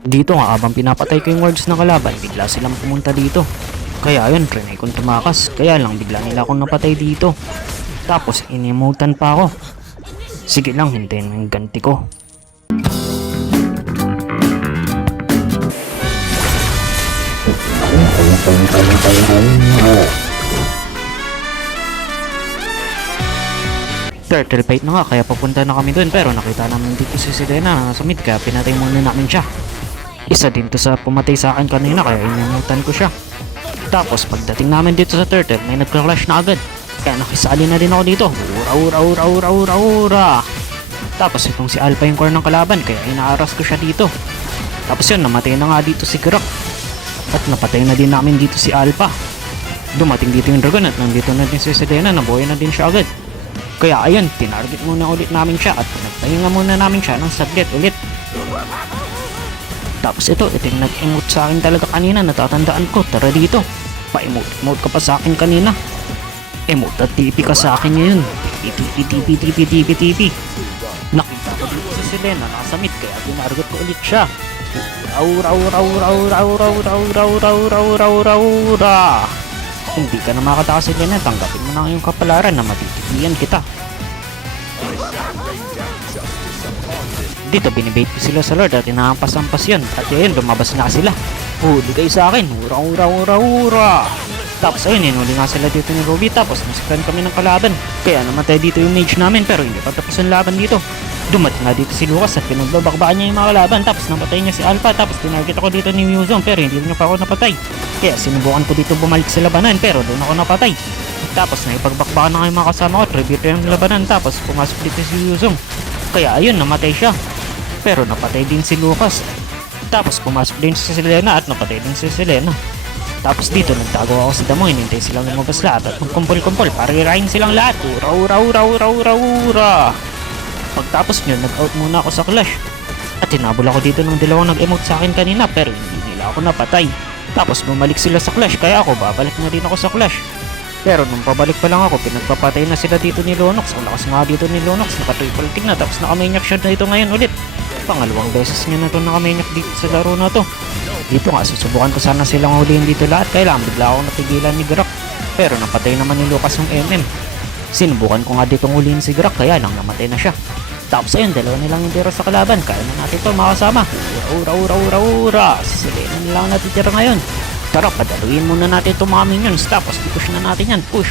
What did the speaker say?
Dito nga habang pinapatay ko yung wards ng kalaban, bigla silang pumunta dito. Kaya yun, trinay kong tumakas. Kaya lang bigla nila akong napatay dito. Tapos inimutan pa ako. Sige lang, hintayin mo yung ganti ko. Turtle fight na nga, kaya papunta na kami dun, pero nakita namin dito si Sirena na nasa mid, kaya pinatay muna namin siya. Isa din to sa pumatay sa akin kanina, kaya inimutan ko siya. Tapos pagdating namin dito sa turtle, may nagka-clash na agad. Kaya nakisali na din ako dito. Ura ura ura ura ura ura. Tapos itong si Alpha yung core ng kalaban, kaya inaaras ko siya dito. Tapos yun, namatay na nga dito si Grak. At napatay na din namin dito si Alpha. Dumating dito yung dragon at nandito na din si Selena, nabuhay na din siya agad. Kaya ayun, tinarget muna ulit namin siya at nagpahinga muna namin siya ng saglit ulit. Tapos ito yung nag-emote sa akin talaga kanina, natatandaan ko. Tara dito, pa-emote ka pa sa akin kanina. Emote at TP ka sa akin ngayon. TP. Nakita ko dito si Selena, nasa mid, kaya tinarget ko ulit siya. Aura. Hindi ka na makatakas Selena, tanggapin mo na ngayong kapalaran na matitigilan kita. Dito binibait ko sila sa Lord at inahampas-hampas yan. At yun, lumabas na sila. Huli kayo sa akin. Ura. Tapos ayun, hinuli nga sila dito ni Ruby. Tapos nasikran kami ng kalaban. Kaya namatay dito yung mage namin, pero hindi pa tapos ang laban dito. Dumating nga dito si Lucas at pinagbabakbaan niya yung mga kalaban. Tapos napatay niya si Alpha. Tapos tinarget ako dito ni Muzong, pero hindi niya pa ako napatay. Kaya sinubukan ko dito bumalik sa labanan, pero doon ako napatay. Tapos nakipagbakbakan na kayo mga kasama ko, tribute yung labanan. Tapos pumasok dito si Muzong. Kaya ayun, namatay siya. Pero napatay din si Lucas. Tapos pumasok din si Selena at napatay din si Selena. Tapos dito nagtago ako sa damo, hinintay silang lumabas lahat at magkumpol-kumpol para irahin silang lahat. Ura. Pagtapos nyo, nag-out muna ako sa clash. At tinabol ako dito ng dalawang nag-emote sa akin kanina, pero hindi nila ako napatay. Tapos bumalik sila sa clash, kaya ako babalik na rin ako sa clash. Pero nung pabalik pa lang ako, pinagpapatay na sila dito ni Lonox. Ang lakas nga dito ni Lonox, naka-triple kill na, tapos naka-maniac shot na ito ngayon ulit. Pangalawang beses niya na ito naka-maniac dito sa laro na to. Dito nga, susubukan ko sana silang huliin dito lahat, kaya lang bigla ako natigilan ni Grak. Pero napatay naman ni Lucas yung MM. Sinubukan ko nga ditong huliin si Grak, kaya lang namatay na siya. Tapos ayun, dalawa nilang tira sa kalaban, kaya na natin ito makasama. Ura. Selena nilang natitira ngayon. Tara, padaluin muna natin itong mga minions. Tapos i-push na natin yan. Push.